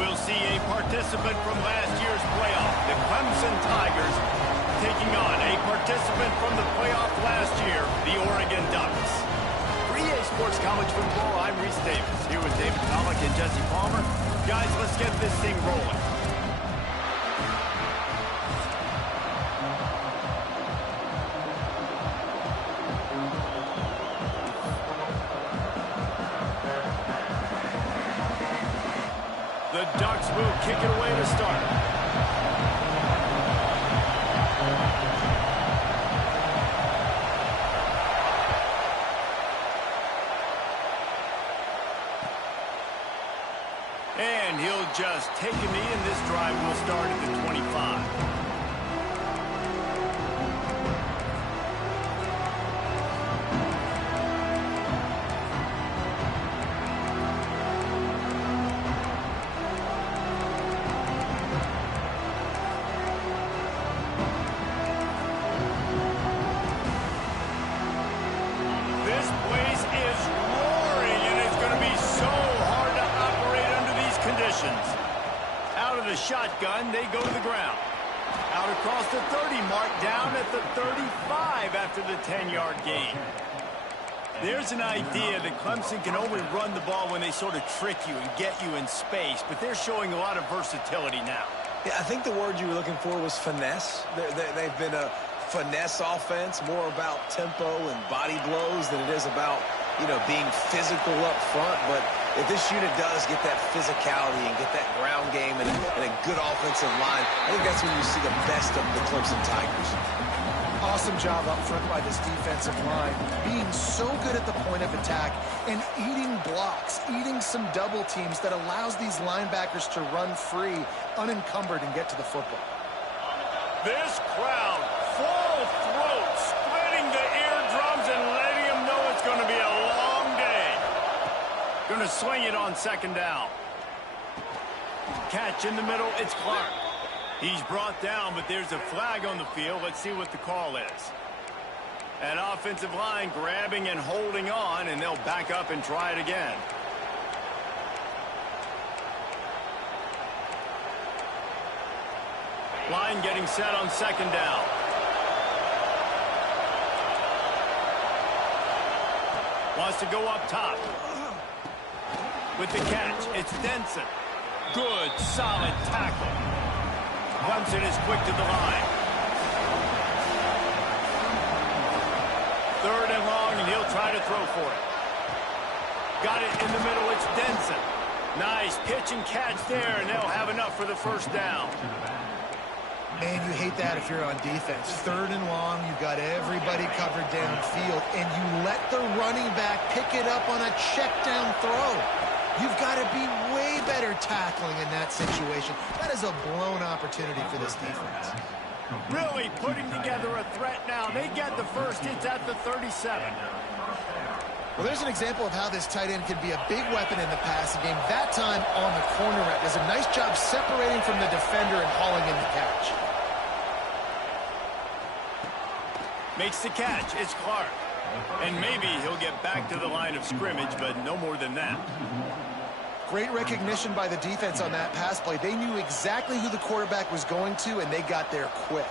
We'll see a participant from last year's playoff, the Clemson Tigers, taking on a participant from the playoff last year, the Oregon Ducks. For EA Sports College Football, I'm Reese Davis, here with David Pollack and Jesse Palmer. Guys, let's get this thing rolling. The Ducks will kick it away to start. And he'll just take a knee, and this drive will start at the 25. This place is roaring, and it's going to be so hard to operate under these conditions. Out of the shotgun, they go to the ground. Out across the 30 mark, down at the 35 after the 10-yard gain. There's an idea that Clemson can only run the ball when they sort of trick you and get you in space, but they're showing a lot of versatility now. Yeah, I think the word you were looking for was finesse. They've been a finesse offense, more about tempo and body blows than it is about, being physical up front. But if this unit does get that physicality and get that ground game and a good offensive line, I think that's when you see the best of the Clemson Tigers. Awesome job up front by this defensive line, being so good at the point of attack and eating blocks, eating some double teams that allows these linebackers to run free, unencumbered, and get to the football. This crowd, full throat, splitting the eardrums and letting them know it's going to be a long day. Going to swing it on second down. Catch in the middle, it's Clark. He's brought down, but there's a flag on the field. Let's see what the call is. An offensive line grabbing and holding on, and they'll back up and try it again. Line getting set on second down. Wants to go up top. With the catch, it's Denson. Good, solid tackle. Clemson is quick to the line. Third and long, and he'll try to throw for it. Got it in the middle, it's Denson. Nice pitch and catch there, and they'll have enough for the first down. Man, you hate that if you're on defense. Third and long, you've got everybody covered downfield, and you let the running back pick it up on a check down throw. You've got to be way better tackling in that situation. That is a blown opportunity for this defense. Really putting together a threat now. They get the first. It's at the 37. Well, there's an example of how this tight end can be a big weapon in the passing game. That time on the corner route. Does a nice job separating from the defender and hauling in the catch. Makes the catch. It's Clark. And maybe he'll get back to the line of scrimmage, but no more than that. Great recognition by the defense on that pass play. They knew exactly who the quarterback was going to, and they got there quick.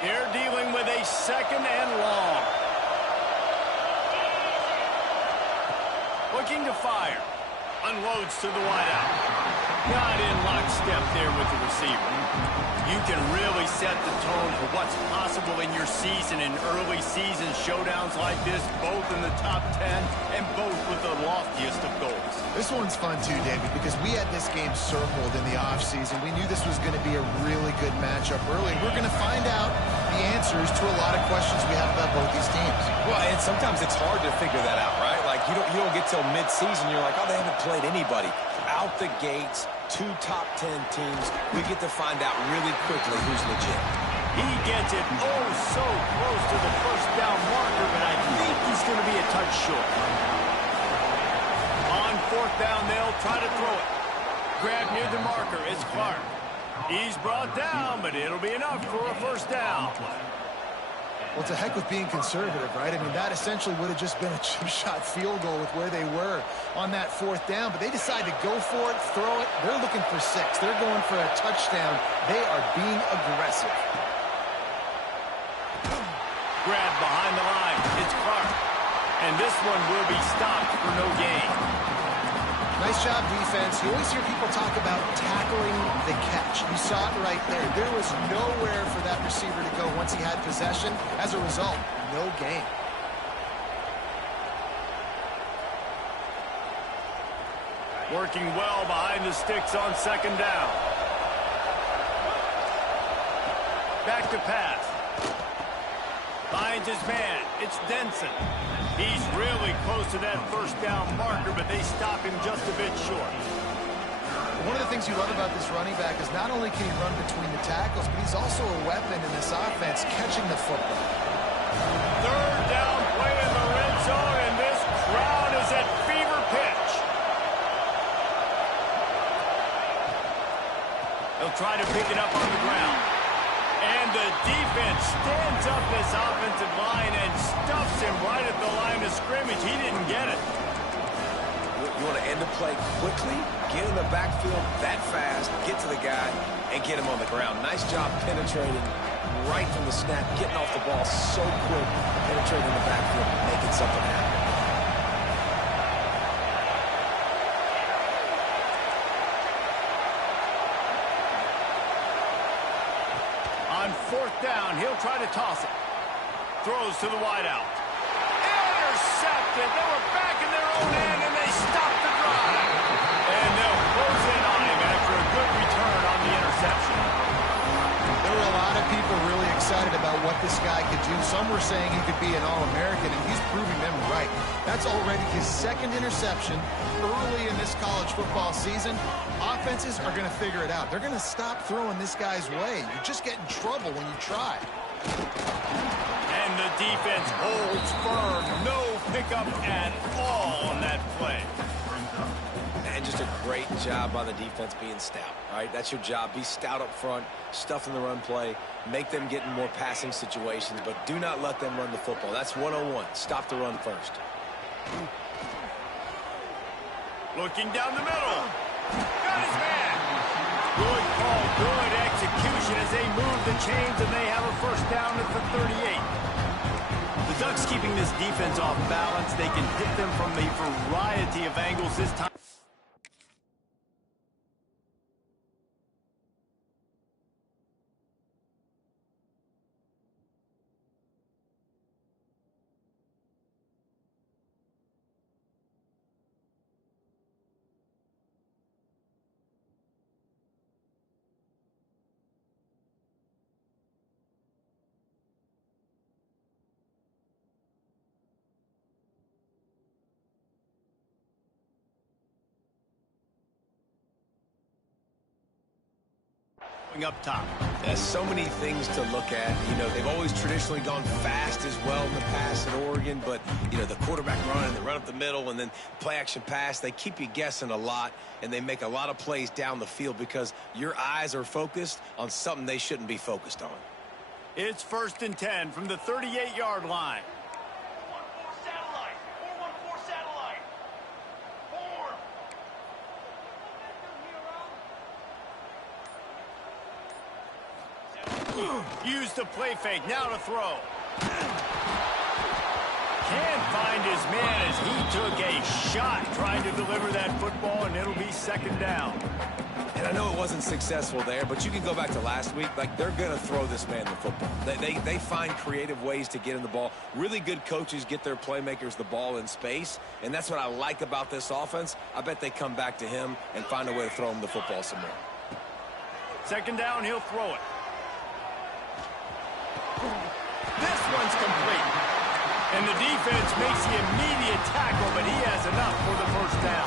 They're dealing with a second and long. Looking to fire. Unloads to the wideout. Not in lockstep there with the receiver. You can really set the tone for what's possible in your season in early season showdowns like this, both in the top 10 and both with the loftiest of goals. This one's fun too, David, because we had this game circled in the offseason. We knew this was going to be a really good matchup early. We're going to find out the answers to a lot of questions we have about both these teams. Well, and sometimes it's hard to figure that out, right? Like, you don't get till mid-season, you're like, oh, they haven't played anybody. Out the gates, 2 top 10 teams, we get to find out really quickly who's legit. He gets it so close to the first down marker, but I think he's going to be a touch short. On fourth down, they'll try to throw it. Grab near the marker, it's Clark. He's brought down, but it'll be enough for a first down. Well, it's a heck of being conservative, right? I mean, that essentially would have just been a chip shot field goal with where they were on that 4th down. But they decided to go for it, throw it. They're looking for 6. They're going for a touchdown. They are being aggressive. Grab behind the line. It's Clark. And this one will be stopped for no gain. Nice job, defense. You always hear people talk about tackling the catch. You saw it right there. There was nowhere for that receiver to go once he had possession. As a result, no gain. Working well behind the sticks on 2nd down. Back to pass. Finds his man. It's Denson. He's really close to that 1st down marker, but they stop him just a bit short. One of the things you love about this running back is not only can he run between the tackles, but he's also a weapon in this offense, catching the football. 3rd down play in the red zone, and this crowd is at fever pitch. They'll try to pick it up on the ground. And the defense stands up this offensive line and stuffs him right at the line of scrimmage. He didn't get it. You want to end the play quickly, get in the backfield that fast, get to the guy, and get him on the ground. Nice job penetrating right from the snap, getting off the ball so quick, penetrating the backfield, making something happen. On 4th down, he'll try to toss it. Throws to the wideout. Intercepted. They were back in their own end, and they stopped the drive. And they'll close in on him after a good return on the interception. There were a lot of people really excited about what this guy could do. Some were saying he could be an All-American, and he's proving them right. That's already his 2nd interception early in this college football season. Offenses are going to figure it out. They're going to stop throwing this guy's way. You just get in trouble when you try. And the defense holds firm. No pickup at all on that play. And just a great job by the defense being stout, right? That's your job. Be stout up front, stuff in the run play, make them get in more passing situations, but do not let them run the football. That's 101. Stop the run first. Looking down the middle. Got his man. Good call, good execution as they move the chains, and they have a 1st down at the 38. The Ducks keeping this defense off balance. They can hit them from a variety of angles this time. Up top. There's so many things to look at. You know, they've always traditionally gone fast as well in the past at Oregon, but, you know, the quarterback run and the run up the middle and then play action pass, they keep you guessing a lot, and they make a lot of plays down the field because your eyes are focused on something they shouldn't be focused on. It's 1st and 10 from the 38-yard line. Use the play fake. Now to throw. Can't find his man as he took a shot trying to deliver that football, and it'll be 2nd down. And I know it wasn't successful there, but you can go back to last week. Like, they're going to throw this man the football. They find creative ways to get him the ball. Really good coaches get their playmakers the ball in space, and that's what I like about this offense. I bet they come back to him and find a way to throw him the football some more. 2nd down, he'll throw it. This one's complete. And the defense makes the immediate tackle, but he has enough for the 1st down.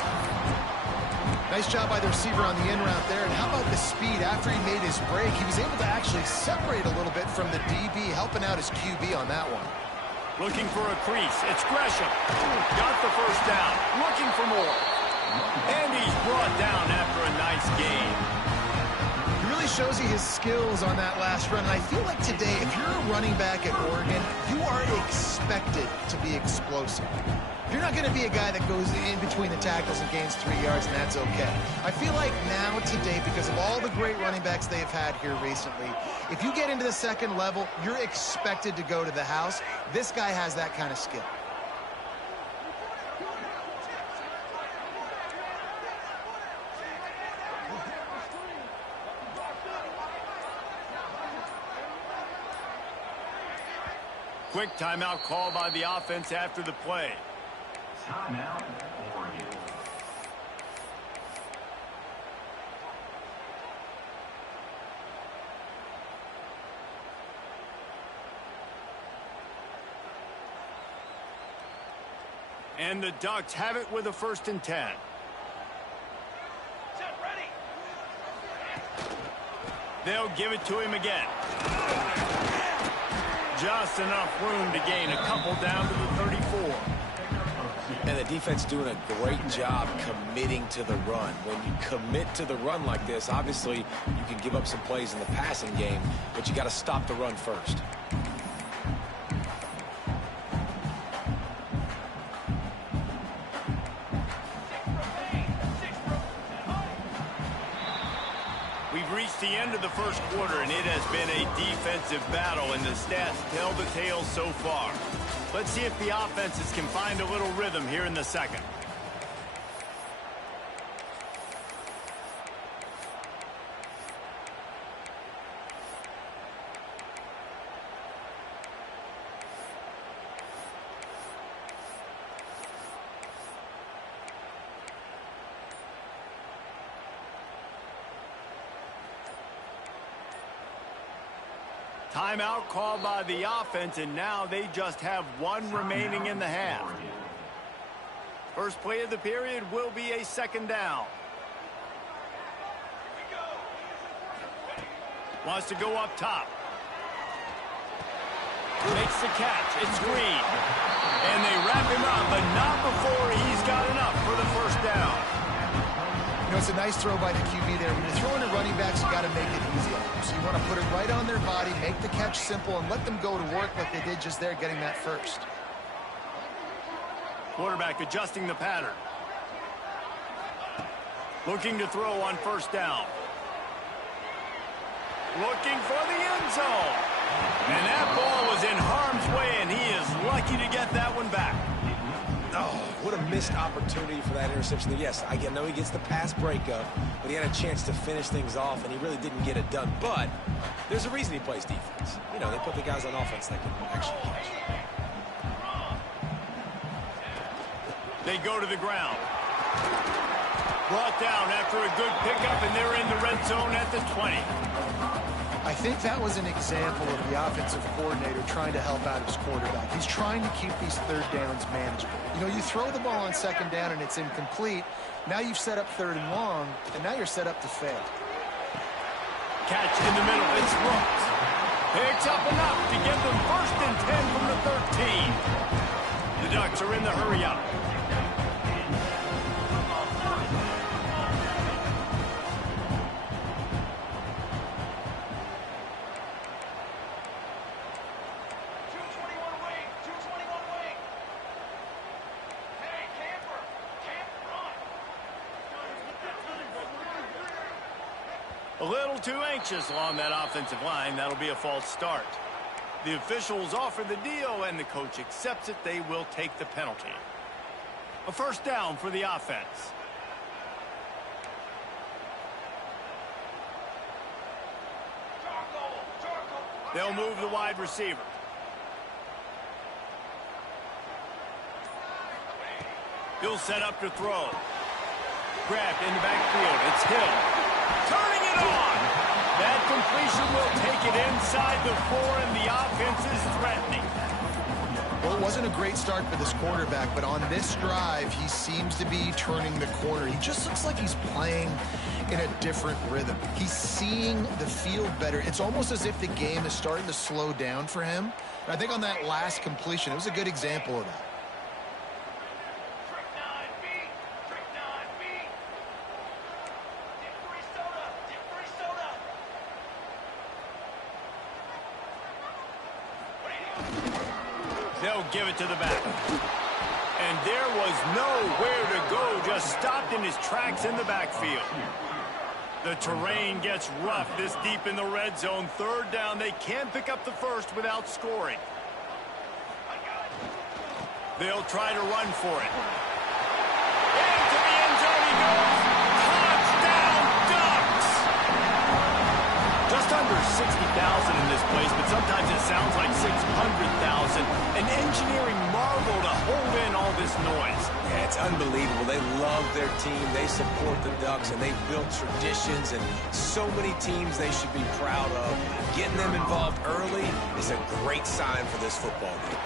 Nice job by the receiver on the in route there. And how about the speed after he made his break? He was able to actually separate a little bit from the DB, helping out his QB on that one. Looking for a crease. It's Gresham. Got the 1st down. Looking for more. And he's brought down after a nice gain. really shows you his skills on that last run. And I feel like today, if you're a running back at Oregon, you are expected to be explosive. You're not going to be a guy that goes in between the tackles and gains 3 yards, and that's okay. I feel like now, today, because of all the great running backs they've had here recently, if you get into the second level, you're expected to go to the house. This guy has that kind of skill. Quick timeout call by the offense after the play. Timeout, Oregon. And the Ducks have it with a 1st and 10. They'll give it to him again. Just enough room to gain a couple down to the 34. And the defense doing a great job committing to the run. When you commit to the run like this, obviously you can give up some plays in the passing game, but you got to stop the run first. We've reached the end of the first quarter, and it has been a defensive battle, and the stats tell the tale so far. Let's see if the offenses can find a little rhythm here in the second. Timeout called by the offense, and now they just have one remaining in the half. First play of the period will be a 2nd down. Wants to go up top. Makes the catch. It's Green. And they wrap him up, but not before he's got enough for the 1st down. You know, it's a nice throw by the QB there. When you're throwing to running backs, you got to make it easy on them. So you want to put it right on their body, make the catch simple, and let them go to work like they did just there, getting that first. Quarterback adjusting the pattern. Looking to throw on 1st down. Looking for the end zone. And that ball was in harm's way, and he is lucky to get that one back. Oh, what a missed opportunity for that interception. Yes, I know he gets the pass breakup, but he had a chance to finish things off, and he really didn't get it done. But there's a reason he plays defense. You know, they put the guys on offense that can actually catch. They go to the ground. Brought down after a good pickup, and they're in the red zone at the 20. I think that was an example of the offensive coordinator trying to help out his quarterback. He's trying to keep these 3rd downs manageable. You know, you throw the ball on 2nd down and it's incomplete. Now you've set up 3rd and long, and now you're set up to fail. Catch in the middle. It's Brooks. Picks up enough to get them 1st and 10 from the 13. The Ducks are in the hurry up. A little too anxious along that offensive line. That'll be a false start. The officials offer the deal, and the coach accepts it. They will take the penalty. A 1st down for the offense. They'll move the wide receiver. He'll set up to throw. Grabbed in the backfield. It's Hill. Turning it on. That completion will take it inside the 4, and the offense is threatening. Well, it wasn't a great start for this quarterback, but on this drive, he seems to be turning the corner. He just looks like he's playing in a different rhythm. He's seeing the field better. It's almost as if the game is starting to slow down for him. And I think on that last completion, it was a good example of that. They'll give it to the back. And there was nowhere to go, just stopped in his tracks in the backfield. The terrain gets rough this deep in the red zone. Third down, they can't pick up the first without scoring. They'll try to run for it. Into the end zone he goes. Touchdown, Ducks! Just under 60,000 in this place, but sometimes it sounds like 600,000. An engineering marvel to hold in all this noise. Yeah, it's unbelievable. They love their team. They support the Ducks, and they've built traditions and so many teams they should be proud of. Getting them involved early is a great sign for this football game.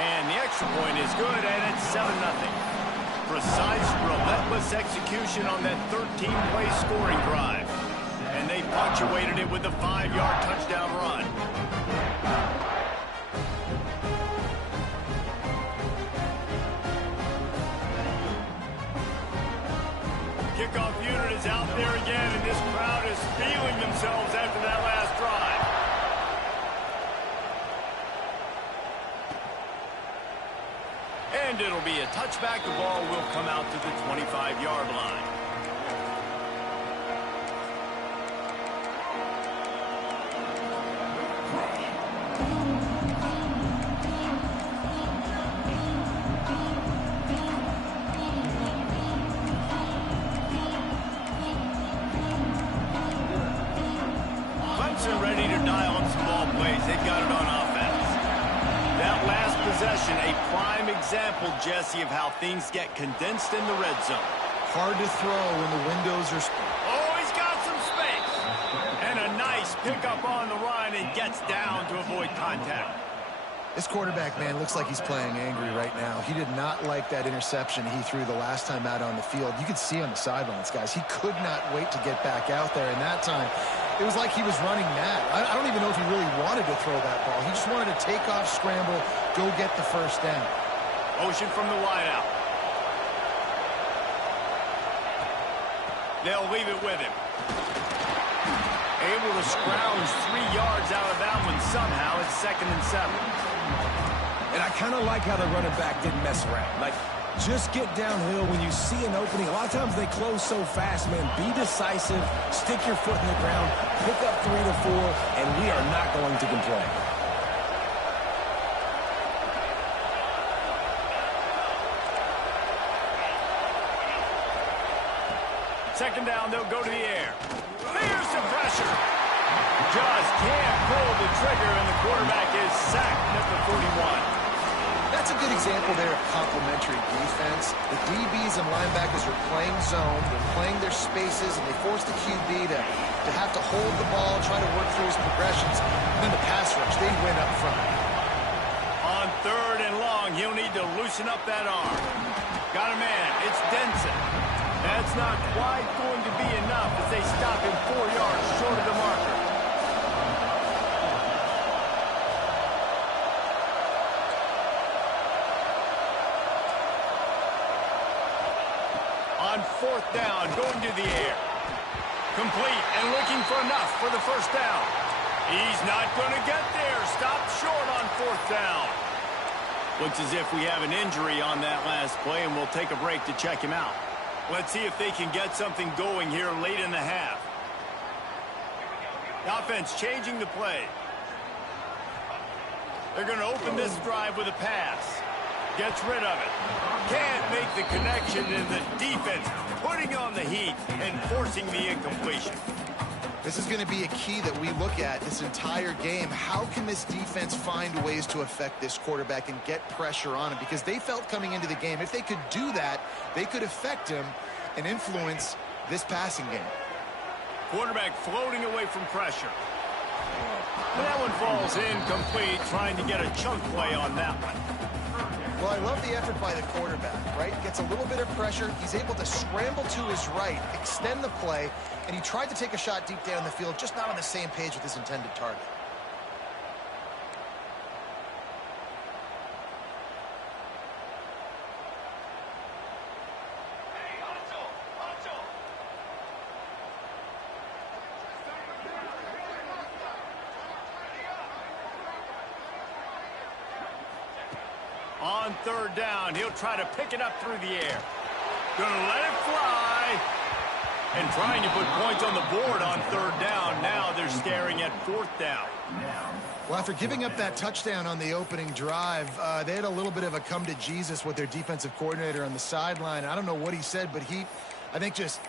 And the extra point is good, and it's 7-0. Precise, relentless execution on that 13-play scoring drive. And they punctuated it with a 5-yard touchdown run. Kickoff unit is out there again, and this crowd is feeling themselves after that last drive. And it'll be a touchback. The ball will come out to the 25-yard line. Clemson ready to dial up some ball plays. They've got it on offense. That last possession, a prime example, Jesse, of how things get condensed in the red zone. Hard to throw when the windows are... Oh, he's got some space. And a nice pickup on the run and gets down to avoid contact. This quarterback, man, looks like he's playing angry right now. He did not like that interception he threw the last time out on the field. You could see on the sidelines, guys. He could not wait to get back out there, and that time it was like he was running mad. I don't even know if he really wanted to throw that ball. He just wanted to take off, scramble, go get the first down. Motion from the wideout. They'll leave it with him. Able to scrounge 3 yards out of that one somehow. It's 2nd and 7. And I kind of like how the running back didn't mess around. Like, just get downhill when you see an opening. A lot of times they close so fast, man. Be decisive, stick your foot in the ground, pick up 3 to 4, and we are not going to complain. Second down, they'll go to the air. There's some pressure. Just can't pull the trigger, and the quarterback is sacked at the 41. That's a good example there of complementary defense. The DBs and linebackers are playing zone, they're playing their spaces, and they force the QB to have to hold the ball, try to work through his progressions, and then the pass rush, they win up front. On 3rd and long, he'll need to loosen up that arm. Got a man, it's Denson. That's not quite going to be enough as they stop him 4 yards short of the marker. On 4th down, going to the air. Complete and looking for enough for the first down. He's not going to get there. Stopped short on 4th down. Looks as if we have an injury on that last play, and we'll take a break to check him out. Let's see if they can get something going here late in the half. The offense changing the play. They're going to open this drive with a pass. Gets rid of it. Can't make the connection, and the defense putting on the heat and forcing the incompletion. This is going to be a key that we look at this entire game. How can this defense find ways to affect this quarterback and get pressure on him? Because they felt coming into the game, if they could do that, they could affect him and influence this passing game. Quarterback floating away from pressure. And that one falls incomplete, trying to get a chunk play on that one. Well, I love the effort by the quarterback, right? Gets a little bit of pressure. He's able to scramble to his right, extend the play, and he tried to take a shot deep down the field, just not on the same page with his intended target. on third down. He'll try to pick it up through the air. Gonna let it fly. And trying to put points on the board on third down. Now they're staring at fourth down. Well, after giving up that touchdown on the opening drive, they had a little bit of a come to Jesus with their defensive coordinator on the sideline. I don't know what he said, but he, I think, just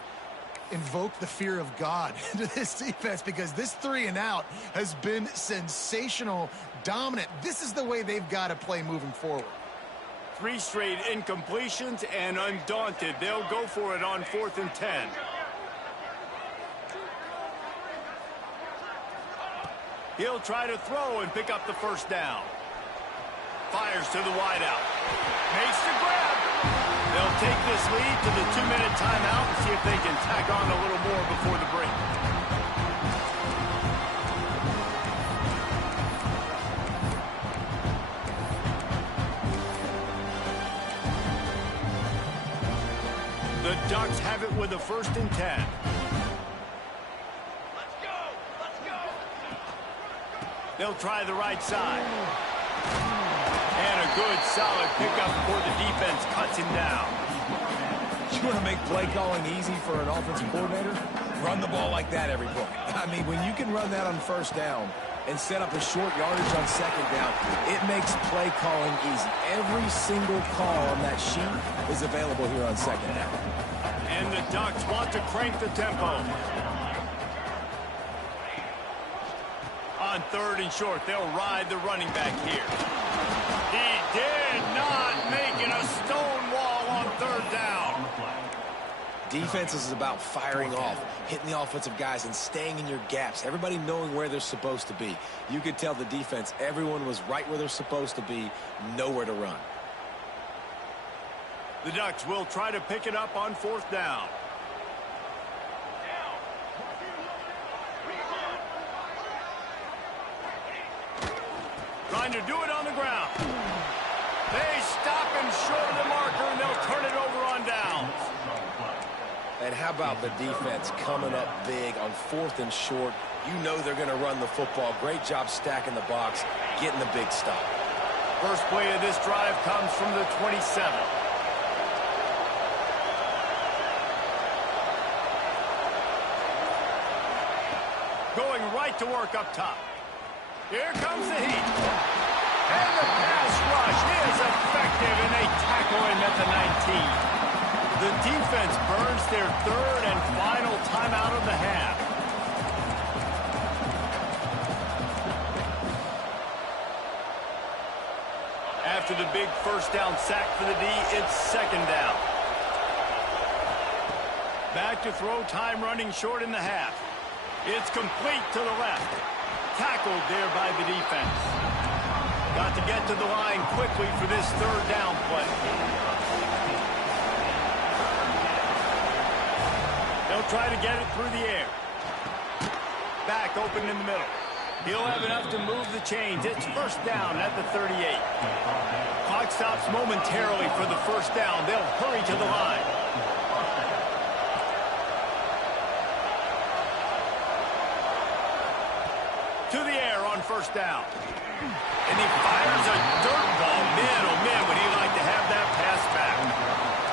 invoked the fear of God into this defense, because this 3-and-out has been sensational, dominant. This is the way they've got to play moving forward. 3 straight incompletions, and undaunted, they'll go for it on 4th and 10. He'll try to throw and pick up the first down. Fires to the wideout. Makes the grab. They'll take this lead to the 2-minute timeout and see if they can tack on a little more before the break. The Ducks have it with a 1st and 10. They'll try the right side. And a good, solid pickup before the defense cuts him down. You want to make play calling easy for an offensive coordinator? Run the ball like that every play. I mean, when you can run that on first down and set up a short yardage on second down, it makes play calling easy. Every single call on that sheet is available here on second down. And the Ducks want to crank the tempo. On 3rd and short, they'll ride the running back here. He did not make it, a stone wall on 3rd down. Defense is about firing off, hitting the offensive guys, and staying in your gaps. Everybody knowing where they're supposed to be. You could tell the defense, everyone was right where they're supposed to be, nowhere to run. The Ducks will try to pick it up on 4th down. Trying to do it on the ground. They stop him short of the marker, and they'll turn it over on downs. And how about the defense coming up big on 4th and short? You know they're going to run the football. Great job stacking the box, getting the big stop. First play of this drive comes from the 27. Going right to work up top. Here comes the heat. And the pass rush is effective, and they tackle him at the 19. The defense burns their 3rd and final timeout of the half. After the big first down sack for the D, it's 2nd down. Back to throw, time running short in the half. It's complete to the left. Tackled there by the defense. Got to get to the line quickly for this 3rd down play. They'll try to get it through the air. Back open in the middle. He'll have enough to move the chains. It's 1st down at the 38. Clock stops momentarily for the 1st down. They'll hurry to the line. To the air on 1st down. And he fires a dirt ball. Man, oh man, would he like to have that pass back.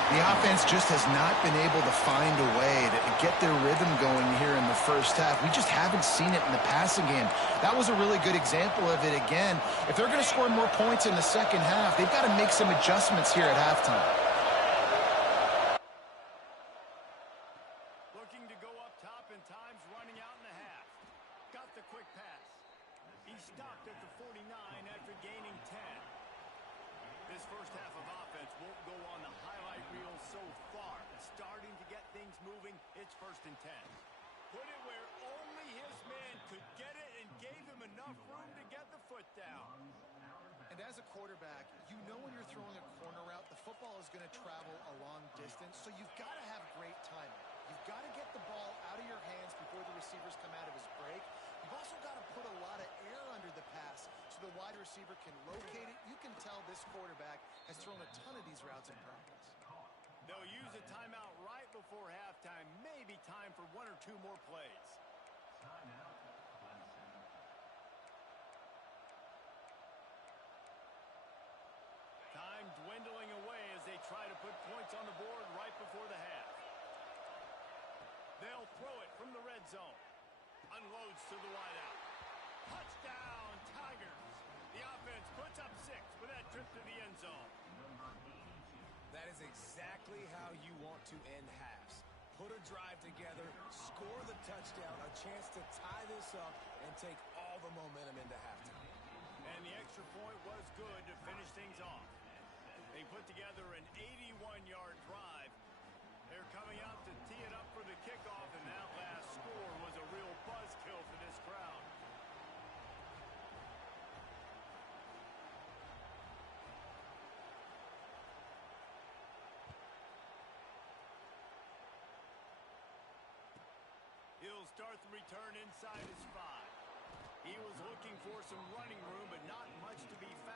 The offense just has not been able to find a way to get their rhythm going here in the first half. We just haven't seen it in the passing game. That was a really good example of it again. If they're going to score more points in the second half, they've got to make some adjustments here at halftime. Looking to go up top, and time's running out in the half. Got the quick pass. He stopped at the 49 after gaining 10. This first half of offense won't go on the highlight reel so far. Starting to get things moving. It's 1st and 10. Put it where only his man could get it, and gave him enough room to get the foot down. And as a quarterback, you know when you're throwing a corner route, the football is going to travel a long distance, so you've got to have great timing. You've got to get the ball out of your hands before the receivers come out of his break. You've also got to put a lot of air under the pass so the wide receiver can locate it. You can tell this quarterback has thrown a ton of these routes in practice. They'll use a timeout right before halftime. Maybe time for 1 or 2 more plays. Time dwindling away as they try to put points on the board right before the half. They'll throw it from the red zone. Unloads to the wideout. Touchdown, Tigers. The offense puts up 6 with that trip to the end zone. That is exactly how you want to end halves. Put a drive together, score the touchdown, a chance to tie this up, and take all the momentum into halftime. And the extra point was good to finish things off. They put together an 81-yard drive. They're coming out to tee it up for the kickoff, and that last score was a real buzzkill for this crowd. He'll start the return inside his 5. He was looking for some running room, but not much to be found.